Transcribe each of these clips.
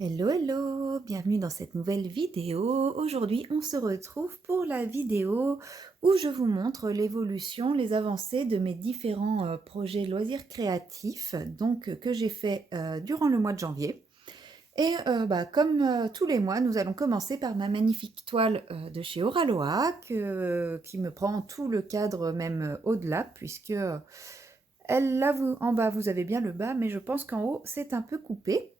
Hello, hello, bienvenue dans cette nouvelle vidéo. Aujourd'hui, on se retrouve pour la vidéo où je vous montre l'évolution, les avancées de mes différents projets loisirs créatifs que j'ai fait durant le mois de janvier. Et comme tous les mois, nous allons commencer par ma magnifique toile de chez Oraloa qui me prend tout le cadre, même au-delà, puisque en bas, vous avez bien le bas, mais je pense qu'en haut, c'est un peu coupé.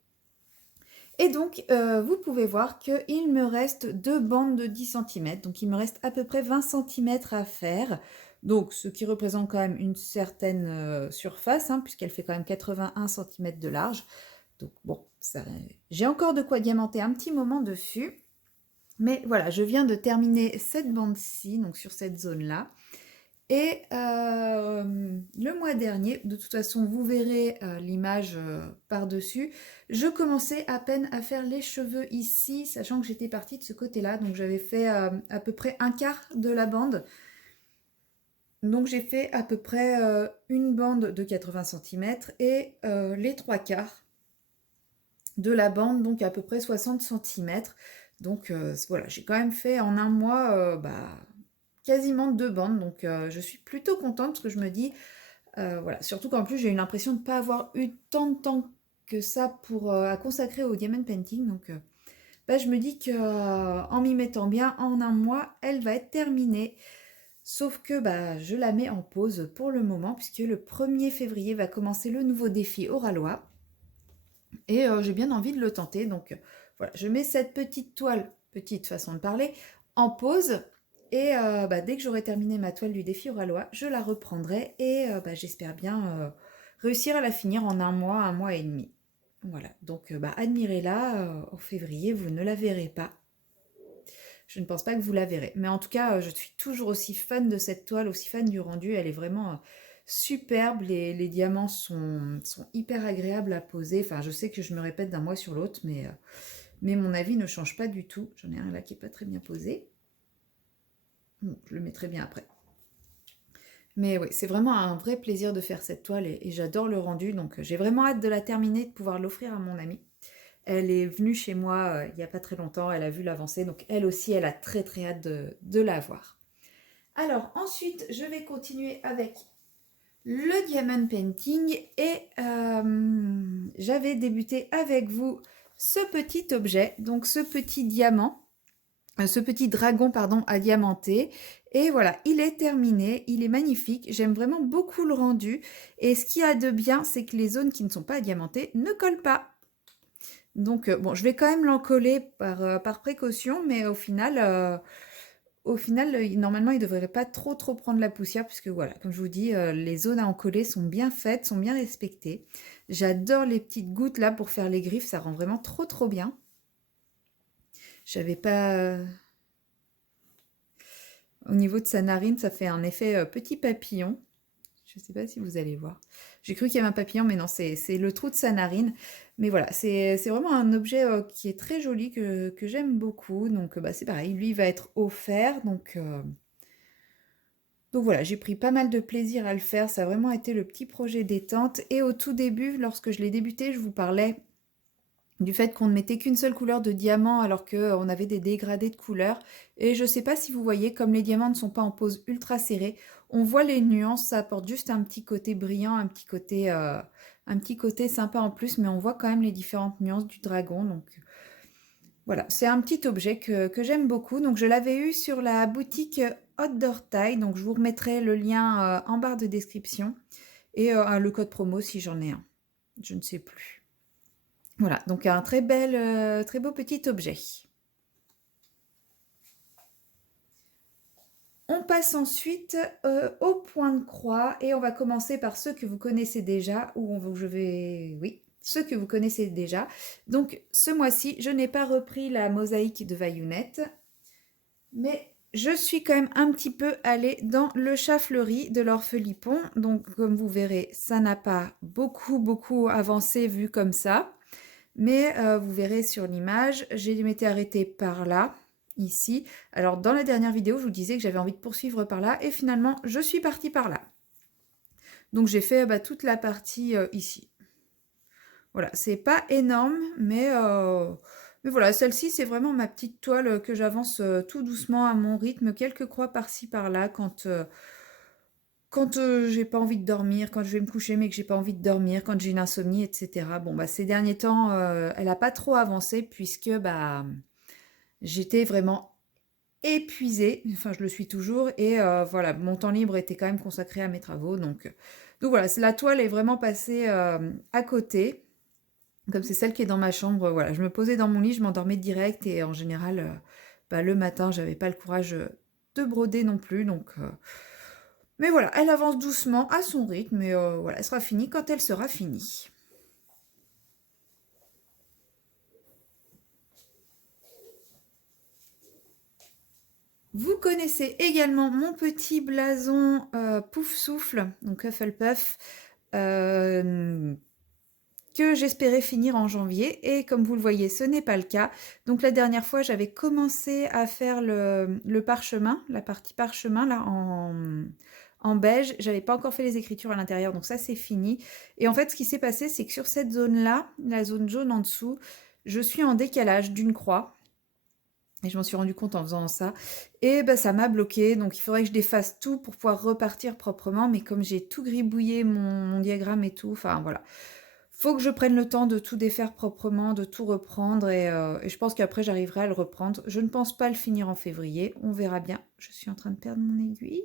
Et donc, vous pouvez voir qu'il me reste deux bandes de 10 cm. Donc, il me reste à peu près 20 cm à faire. Donc, ce qui représente quand même une certaine surface, hein, puisqu'elle fait quand même 81 cm de large. Donc, bon, j'ai encore de quoi diamanter un petit moment dessus. Mais voilà, je viens de terminer cette bande-ci, donc sur cette zone-là. Et le mois dernier, de toute façon, vous verrez l'image par-dessus, je commençais à peine à faire les cheveux ici, sachant que j'étais partie de ce côté-là. Donc j'avais fait à peu près un quart de la bande. Donc j'ai fait à peu près une bande de 80 cm et les trois quarts de la bande, donc à peu près 60 cm. Donc voilà, j'ai quand même fait en un mois quasiment deux bandes. Donc je suis plutôt contente parce que je me dis... voilà, surtout qu'en plus j'ai eu l'impression de ne pas avoir eu tant de temps que ça à consacrer au diamond painting. Donc je me dis que en m'y mettant bien, en un mois, elle va être terminée. Sauf que je la mets en pause pour le moment, puisque le 1er février va commencer le nouveau défi Oralois. Et j'ai bien envie de le tenter. Donc voilà, je mets cette petite toile, petite façon de parler, en pause. Et dès que j'aurai terminé ma toile du défi Oralois, je la reprendrai et j'espère bien réussir à la finir en un mois et demi. Voilà, donc admirez-la, en février, vous ne la verrez pas. Je ne pense pas que vous la verrez. Mais en tout cas, je suis toujours aussi fan de cette toile, aussi fan du rendu. Elle est vraiment superbe. Les diamants sont hyper agréables à poser. Enfin, je sais que je me répète d'un mois sur l'autre, mais mon avis ne change pas du tout. J'en ai un là qui n'est pas très bien posé. Bon, je le mettrai bien après. Mais oui, c'est vraiment un vrai plaisir de faire cette toile et j'adore le rendu. Donc j'ai vraiment hâte de la terminer, de pouvoir l'offrir à mon amie. Elle est venue chez moi il n'y a pas très longtemps, elle a vu l'avancée, donc elle aussi, elle a très très hâte de la voir. Alors ensuite, je vais continuer avec le diamond painting et j'avais débuté avec vous ce petit objet, donc ce petit diamant, ce petit dragon, pardon, à diamanter. Et voilà, il est terminé, il est magnifique, j'aime vraiment beaucoup le rendu. Et ce qu'il y a de bien, c'est que les zones qui ne sont pas diamantées ne collent pas. Donc, bon, je vais quand même l'encoller par précaution, mais au final, normalement, il ne devrait pas trop prendre la poussière, puisque voilà, comme je vous dis, les zones à encoller sont bien faites, sont bien respectées. J'adore les petites gouttes là pour faire les griffes, ça rend vraiment trop bien. J'avais pas... Au niveau de sa narine, ça fait un effet petit papillon. Je ne sais pas si vous allez voir. J'ai cru qu'il y avait un papillon, mais non, c'est le trou de sa narine. Mais voilà, c'est vraiment un objet qui est très joli, que j'aime beaucoup. Donc c'est pareil, lui il va être offert. Donc voilà, j'ai pris pas mal de plaisir à le faire. Ça a vraiment été le petit projet détente. Et au tout début, lorsque je l'ai débuté, je vous parlais du fait qu'on ne mettait qu'une seule couleur de diamant alors qu'on avait des dégradés de couleurs. Et je ne sais pas si vous voyez, comme les diamants ne sont pas en pose ultra serrée, on voit les nuances, ça apporte juste un petit côté brillant, un petit côté sympa en plus, mais on voit quand même les différentes nuances du dragon. Donc voilà, c'est un petit objet que j'aime beaucoup. Donc je l'avais eu sur la boutique Outdoor Tie, donc je vous remettrai le lien en barre de description et le code promo si j'en ai un. Je ne sais plus. Voilà, donc un très beau petit objet. On passe ensuite au point de croix et on va commencer par ceux que vous connaissez déjà, oui, ceux que vous connaissez déjà. Donc ce mois-ci, je n'ai pas repris la mosaïque de Vaillunette, mais je suis quand même un petit peu allée dans le chat fleuri de l'Orphelipon. Donc comme vous verrez, ça n'a pas beaucoup avancé vu comme ça. Mais vous verrez sur l'image, je m'étais arrêtée par là, ici. Alors dans la dernière vidéo, je vous disais que j'avais envie de poursuivre par là, et finalement, je suis partie par là. Donc j'ai fait toute la partie ici. Voilà, c'est pas énorme, mais voilà, celle-ci, c'est vraiment ma petite toile que j'avance tout doucement à mon rythme, quelques croix par-ci par-là quand j'ai pas envie de dormir, quand je vais me coucher mais que j'ai pas envie de dormir, quand j'ai une insomnie, et cetera. Bon, bah, ces derniers temps, elle a pas trop avancé puisque, bah, j'étais vraiment épuisée, enfin je le suis toujours et voilà, mon temps libre était quand même consacré à mes travaux donc voilà, la toile est vraiment passée, à côté. Comme c'est celle qui est dans ma chambre, voilà, je me posais dans mon lit, je m'endormais direct et en général, bah, le matin, j'avais pas le courage, de broder non plus mais voilà, elle avance doucement à son rythme et voilà, elle sera finie quand elle sera finie. Vous connaissez également mon petit blason, Pouf Souffle, donc Hufflepuff, hem que j'espérais finir en janvier et comme vous le voyez, ce n'est pas le cas. Donc la dernière fois, j'avais commencé à faire le parchemin, la partie parchemin là en beige. J'avais pas encore fait les écritures à l'intérieur, donc ça c'est fini. Et en fait, ce qui s'est passé, c'est que sur cette zone-là, la zone jaune en dessous, je suis en décalage d'une croix. Et je m'en suis rendu compte en faisant ça. Et bah, ça m'a bloqué. Donc il faudrait que je défasse tout pour pouvoir repartir proprement. Mais comme j'ai tout gribouillé, mon diagramme et tout, enfin voilà. Faut que je prenne le temps de tout défaire proprement, de tout reprendre. Et je pense qu'après j'arriverai à le reprendre. Je ne pense pas le finir en février. On verra bien. Je suis en train de perdre mon aiguille.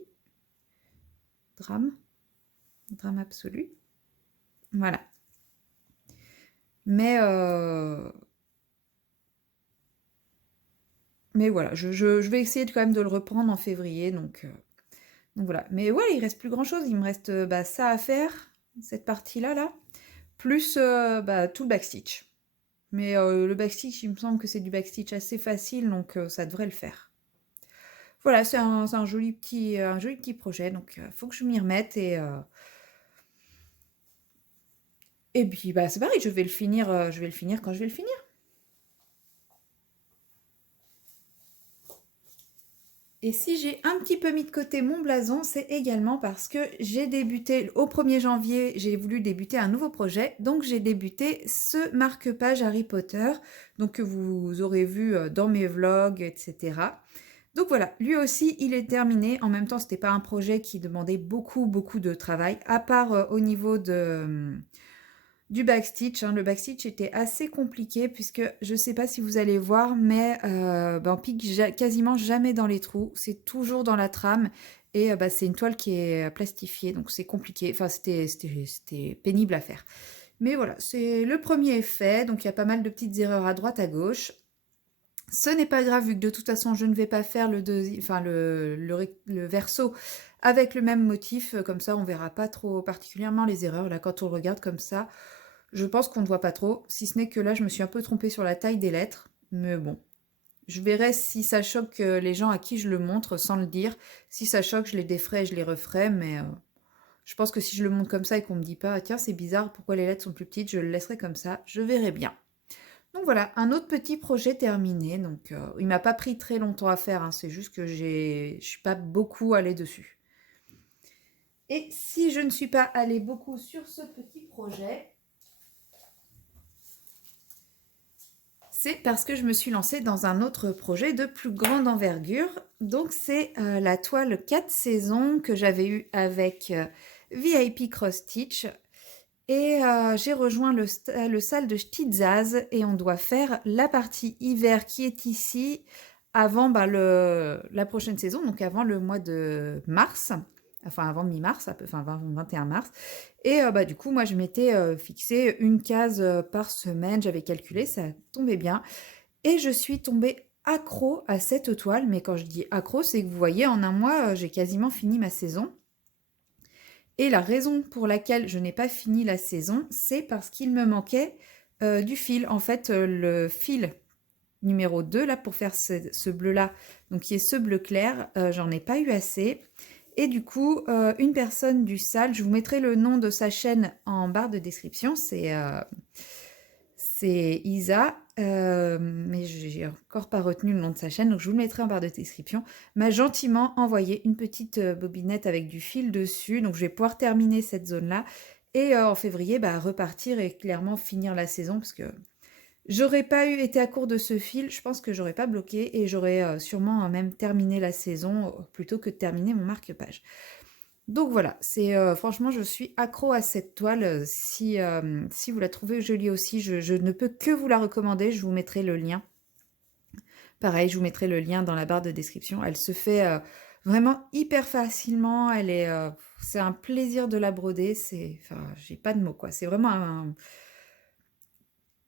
Drame. Drame absolu. Voilà. Mais, mais voilà, je vais essayer quand même de le reprendre en février. Donc voilà. Mais ouais, il reste plus grand chose. Il me reste bah, ça à faire, cette partie-là, là. Plus bah, tout le backstitch. Mais le backstitch, il me semble que c'est du backstitch assez facile, donc ça devrait le faire. Voilà, c'est un joli petit projet, donc faut que je m'y remette et puis bah c'est pareil, je vais le finir quand je vais le finir. Et si j'ai un petit peu mis de côté mon blason, c'est également parce que j'ai débuté au 1er janvier, j'ai voulu débuter un nouveau projet, donc j'ai débuté ce marque-page Harry Potter, donc que vous aurez vu dans mes vlogs, etc. Donc voilà, lui aussi, il est terminé. En même temps, c'était pas un projet qui demandait beaucoup, beaucoup de travail, à part au niveau du backstitch, hein. Le backstitch était assez compliqué puisque je sais pas si vous allez voir, mais bah, on pique quasiment jamais dans les trous. C'est toujours dans la trame et bah, c'est une toile qui est plastifiée, donc c'est compliqué. Enfin, c'était pénible à faire. Mais voilà, c'est le premier effet, donc il y a pas mal de petites erreurs à droite, à gauche. Ce n'est pas grave vu que de toute façon je ne vais pas faire le verso avec le même motif, comme ça on verra pas trop particulièrement les erreurs. Là quand on le regarde comme ça, je pense qu'on ne voit pas trop, si ce n'est que là je me suis un peu trompée sur la taille des lettres, mais bon. Je verrai si ça choque les gens à qui je le montre sans le dire. Si ça choque, je les déferai et je les referai, mais je pense que si je le montre comme ça et qu'on me dit pas, tiens c'est bizarre, pourquoi les lettres sont plus petites, je le laisserai comme ça, je verrai bien. Donc voilà, un autre petit projet terminé. Donc il m'a pas pris très longtemps à faire, hein, c'est juste que je suis pas beaucoup allée dessus. Et si je ne suis pas allée beaucoup sur ce petit projet, c'est parce que je me suis lancée dans un autre projet de plus grande envergure. Donc c'est la toile 4 saisons que j'avais eue avec VIP Cross Stitch. Et j'ai rejoint le salle de Stitzaz et on doit faire la partie hiver qui est ici avant bah, la prochaine saison, donc avant le mois de mars, enfin avant mi-mars, enfin 21 mars. Et bah, du coup, moi je m'étais fixé une case par semaine, j'avais calculé, ça tombait bien. Et je suis tombée accro à cette toile, mais quand je dis accro, c'est que vous voyez, en un mois, j'ai quasiment fini ma saison. Et la raison pour laquelle je n'ai pas fini la saison, c'est parce qu'il me manquait du fil. En fait, le fil numéro 2, là, pour faire ce bleu-là, donc qui est ce bleu clair, j'en ai pas eu assez. Et du coup, une personne du salle, je vous mettrai le nom de sa chaîne en barre de description, c'est Isa, mais j'ai encore pas retenu le nom de sa chaîne, donc je vous le mettrai en barre de description, m'a gentiment envoyé une petite bobinette avec du fil dessus, donc je vais pouvoir terminer cette zone-là. et en février, bah, repartir et clairement finir la saison parce que j'aurais pas été à court de ce fil, je pense que j'aurais pas bloqué et j'aurais, sûrement, même terminé la saison, plutôt que de terminer mon marque-page. Donc voilà, c'est, franchement, je suis accro à cette toile, si vous la trouvez jolie aussi, je ne peux que vous la recommander, je vous mettrai le lien. Pareil, je vous mettrai le lien dans la barre de description. Elle se fait, vraiment hyper facilement, c'est un plaisir de la broder, enfin, j'ai pas de mots, quoi. C'est vraiment un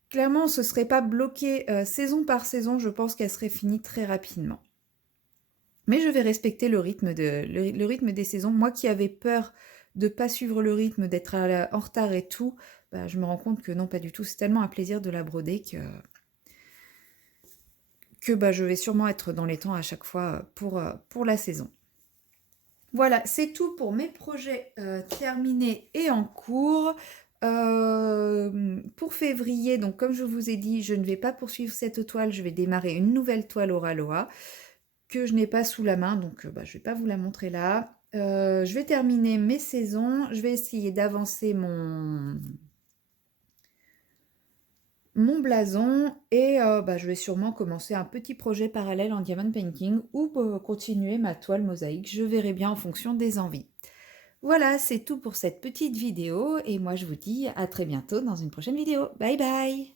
clairement, on se serait pas bloqué, saison par saison, je pense qu'elle serait finie très rapidement. Mais je vais respecter le rythme des saisons. Moi qui avais peur de pas suivre le rythme, d'être en retard et tout, bah, je me rends compte que non, pas du tout. C'est tellement un plaisir de la broder que bah, je vais sûrement être dans les temps à chaque fois pour la saison. Voilà, c'est tout pour mes projets terminés et en cours. Pour février, donc comme je vous ai dit, je ne vais pas poursuivre cette toile, je vais démarrer une nouvelle toile Oraloa que je n'ai pas sous la main, donc bah, je ne vais pas vous la montrer là. Je vais terminer mes saisons, je vais essayer d'avancer mon blason et bah, je vais sûrement commencer un petit projet parallèle en diamond painting ou continuer ma toile mosaïque, je verrai bien en fonction des envies. Voilà, c'est tout pour cette petite vidéo et moi je vous dis à très bientôt dans une prochaine vidéo. Bye bye!